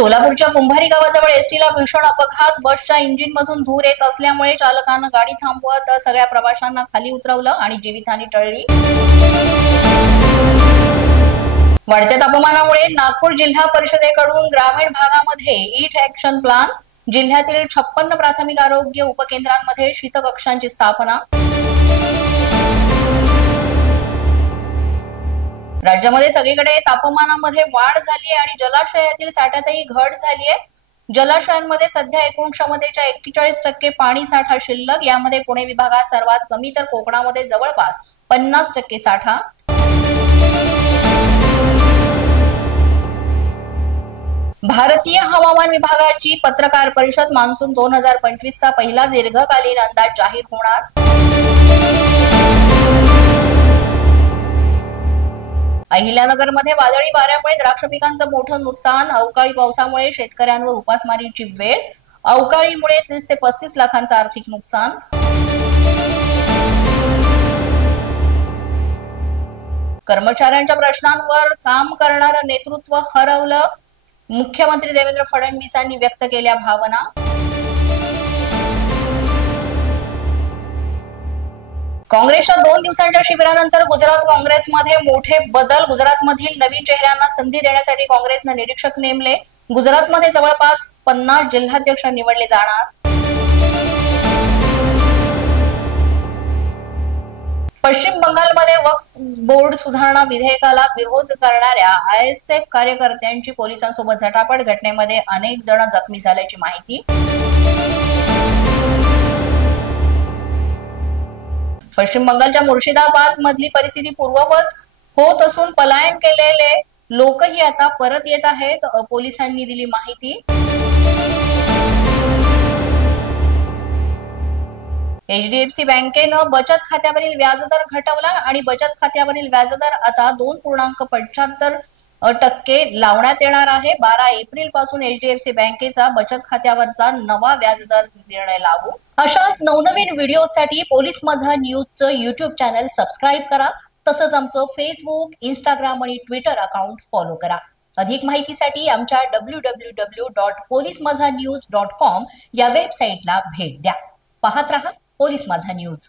सोलापूरच्या कुंभारी गावाजवळ एसटीला भीषण अपघात. बसच्या इंजिनमधून धूर येत असल्यामुळे चालकानं गाडी थांबवत सगळ्या प्रवाशांना खाली उतरवलं आणि जीवितहानी टळली. वाढत्या तापमानामुळे नागपूर जिल्हा परिषदेकडून ग्रामीण भागामध्ये ईट ऍक्शन प्लॅन. जिल्ह्यातील 56 प्राथमिक आरोग्य उपकेंद्रांमध्ये शीतकक्षांची स्थापना. राज्यामध्ये सगळीकडे तापमानामध्ये वाढ झाली आणि जलाशयातील साठ्यातही घट झाली आहे. जलाशयांमध्ये सध्या एकूण क्षमतेच्या 41% पाणी साठा शिल्लक. यामध्ये पुणे विभागात सर्वात कमी तर कोकणामध्ये जवळपास 50% साठा. भारतीय हवामान विभागाची पत्रकार परिषद. मान्सून 2025 चा पहिला दीर्घकालीन अंदाज जाहीर होणार. अहिल्यानगरमध्ये वादळी वाऱ्यामुळे द्राक्ष पिकांचं मोठं नुकसान. अवकाळी पावसामुळे शेतकऱ्यांवर उपासमारीची वेळ. अवकाळीमुळे 30 ते 35 लाखांचं आर्थिक नुकसान. कर्मचाऱ्यांच्या प्रश्नांवर काम करणारं नेतृत्व हरवलं. मुख्यमंत्री देवेंद्र फडणवीसांनी व्यक्त केल्या भावना. काँग्रेसच्या 2 दिवसांच्या शिबिरानंतर गुजरात काँग्रेसमध्ये मोठे बदल. गुजरातमधील नवीन चेहऱ्यांना संधी देण्यासाठी काँग्रेसने निरीक्षक नेमले. गुजरातमध्ये जवळपास 50 जिल्हाध्यक्ष निवडले जाणार. पश्चिम बंगालमध्ये वक्फ बोर्ड सुधारणा विधेयकाला विरोध करणाऱ्या आयएसएफ कार्यकर्त्यांची पोलिसांसोबत झटापट. घटनेमध्ये अनेक जण जखमी झाल्याची माहिती. पश्चिम बंगालच्या मुर्शिदाबाद मधली परिस्थिती पूर्ववत होत असून पलायन केलेले लोकही आता परत येत आहेत, पोलिसांनी दिली माहिती. एचडीएफसी बँकेनं बचत खात्यावरील व्याजदर घटवला आणि बचत खात्यावरील व्याजदर आता 2.75% लावण्यात येणार आहे. 12 एप्रिल पासून एचडीएफसी बँकेचा बचत खात्यावरचा नवा व्याजदर निर्णय लागू. अशाच नवनवीन व्हिडिओसाठी पोलीस माझा न्यूजचं युट्यूब चॅनल सबस्क्राईब करा. तसंच आमचं फेसबुक, इंस्टाग्राम आणि ट्विटर अकाउंट फॉलो करा. अधिक माहितीसाठी आमच्या www.polismazhanews.com या वेबसाईटला भेट द्या. पाहत रहा पोलीस माझा न्यूज.